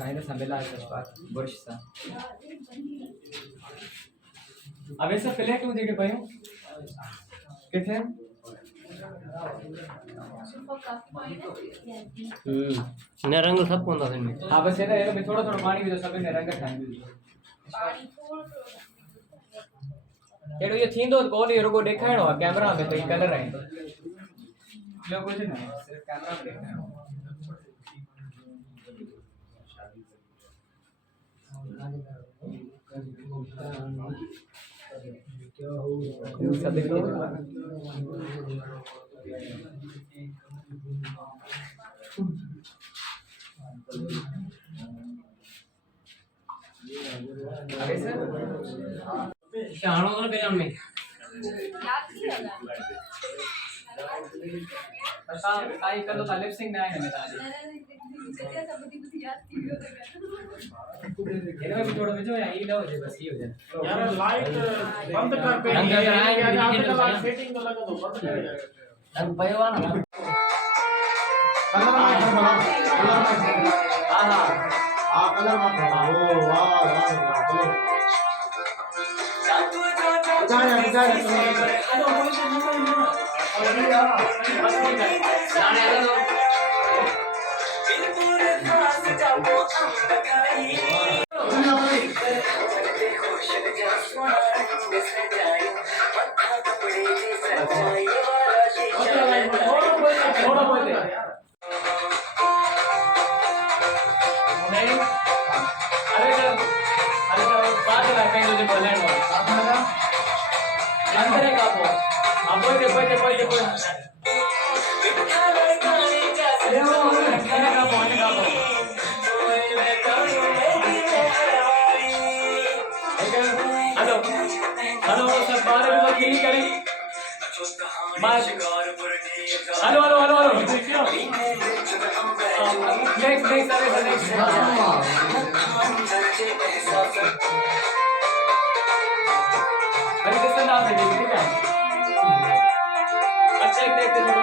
सांगितलं संभेला वर्षचा अब ऐसा फिलेट हो देखे भाई किथे ने रंग सब कोंदा इनमें हां बस है ना ये थोड़ा थोड़ा पानी भी तो सब ने रंग ठाई पानी थोड़ो एडो ये थींदो कोन ये रुगो देखाणो कैमरा में भई कलर है लो कुछ नहीं सिर्फ कैमरा में देखना सब देखिए अरे सर शाणो तो बेजान में याद नहीं लगा अच्छा आई कर लो लिप सिंक में आए ना मेरा जैसे सब कुछ याद थी ये में भी थोड़ा में जो है ये लो बस ये हो जाए यार लाइट बंद कर पे आपका लाइट सेटिंग तो लगा दो बंद कर अब पयवा ना कलर हां हां आ कलर मत ओ वाह वाह जाने थोड़ा बोलते नहीं अरे बात है कहीं तुझे बोलने वाला अंदर है कापो अब बोलते हेलो हेलो सर बारे में वकील करें hello hello hello hello next अरे किसका नाम है ठीक है अच्छा एक देखते चलो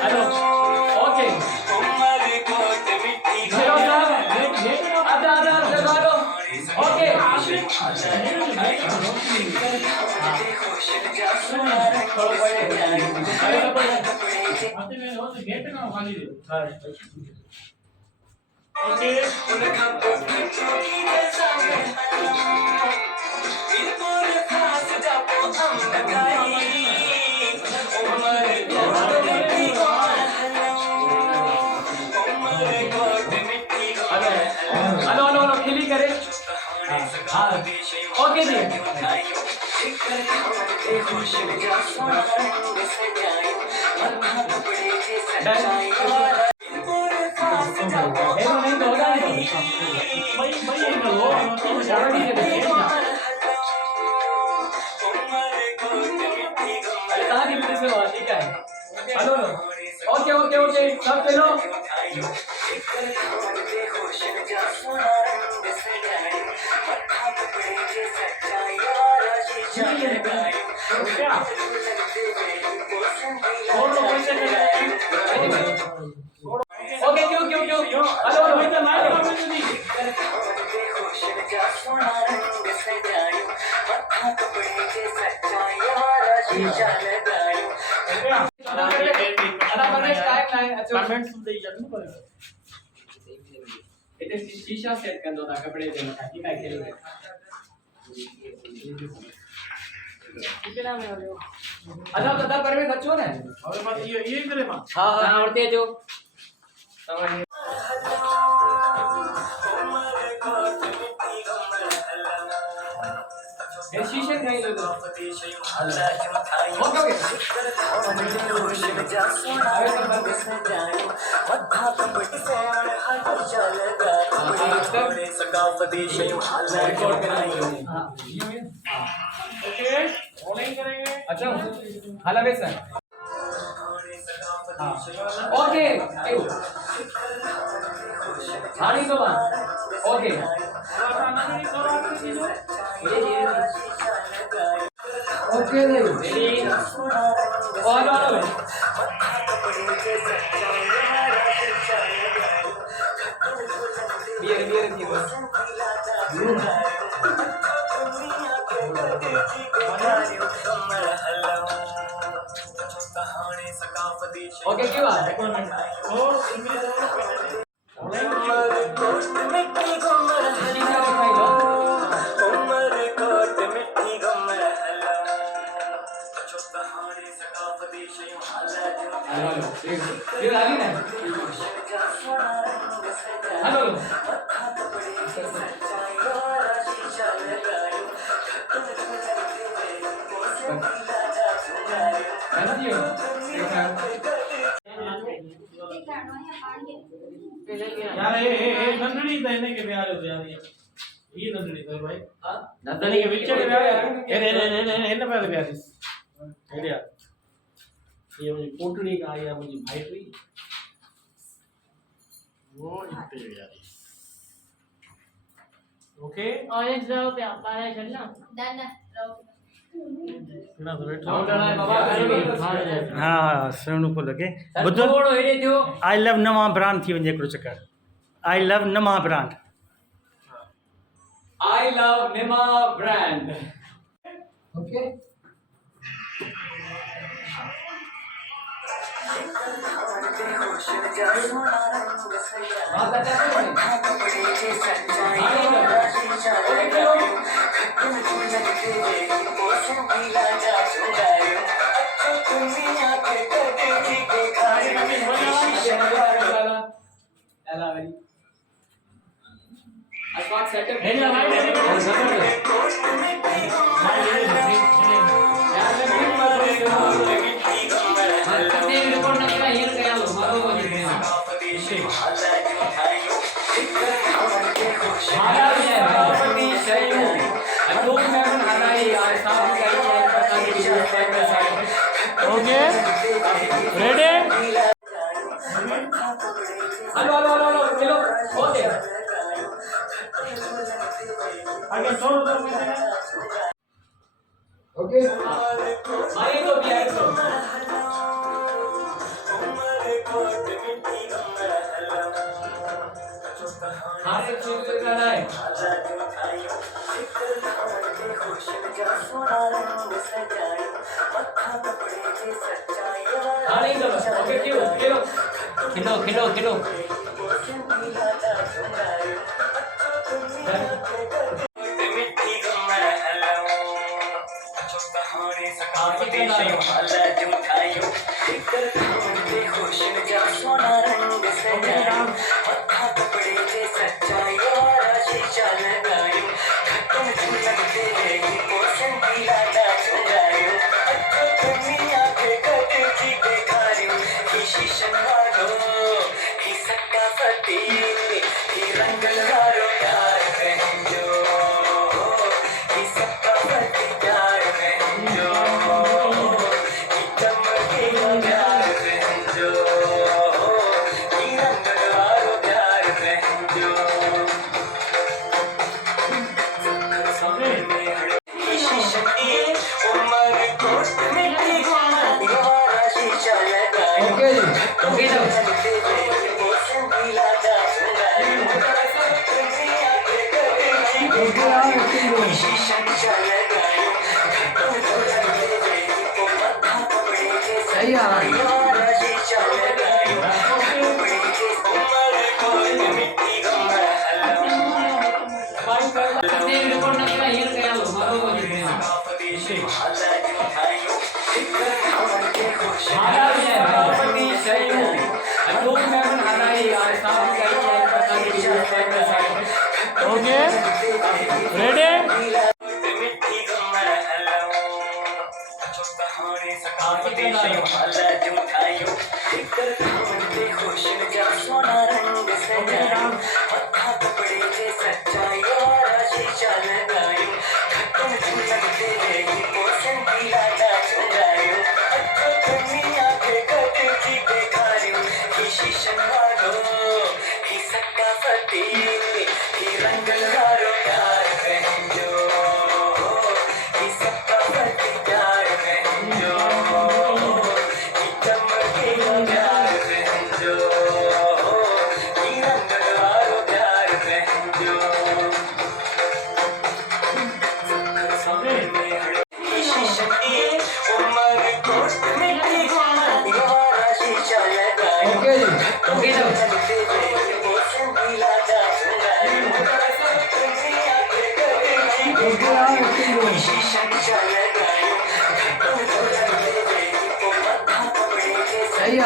हेलो ओके हेलो साहब आधा ओके गेट ना खाली ओके हेलो हेलो हेलो खिली करे ओके जी नहीं तो होगा भाई ये लो कहाँ की विदेश में बात ठीक है हेलो ओके ओके ओके सब चलो ओके क्यों क्यों क्यों हेलो कमेंट्स दे जानो पर इथे शीशा सेट कर दो ना कपड़े दे मका ठीक है खेलेंगे कितना में हो अच्छा दादा पर में बच्चों ने और बात ये करे मां हां हां औरते जो समझ ये शीशे नहीं लो दो ओके ओके ऑनलाइन करेंगे अच्छा हाला वैसा ओके हानी तो बात ओके ओके रेडी और बियर की बस ओके क्यों आ ये लागी ना हेलो यार ये नंदनी देने के प्यार हो यार ये नंदनी तो भाई नंदनी के बीच में प्यार है ना पहले प्यार है ये मुझे पोटली का या मुझे भाईट्री वो इतने यार ओके ऑरेंज रहो पे आप आया चलना डन ना तो बैठो हाँ हाँ सुनो को लगे बुद्धो थोड़ो हेडे थियो आई लव नवा ब्रांड थी वञे हिकिड़ो चकर आई लव नवा brand I love Nima brand okay okay ready hello hello hello चलो ओके आगे छोड़ दो ओके आगे तो भी आगे तो हाँ एक चीज करना है हाँ नहीं तो ओके क्यों खेलो खिलो खिलो खिलो सही आ रहा है ओके रेडी रंगल वारो प्यार कहिंजो ही सबका फर्क प्यार ओके जी ओके जाओ सही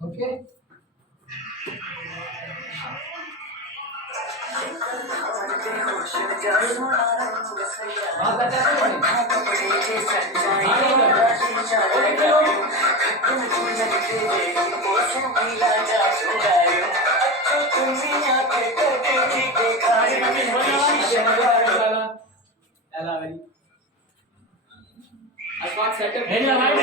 ओके हेलो भाई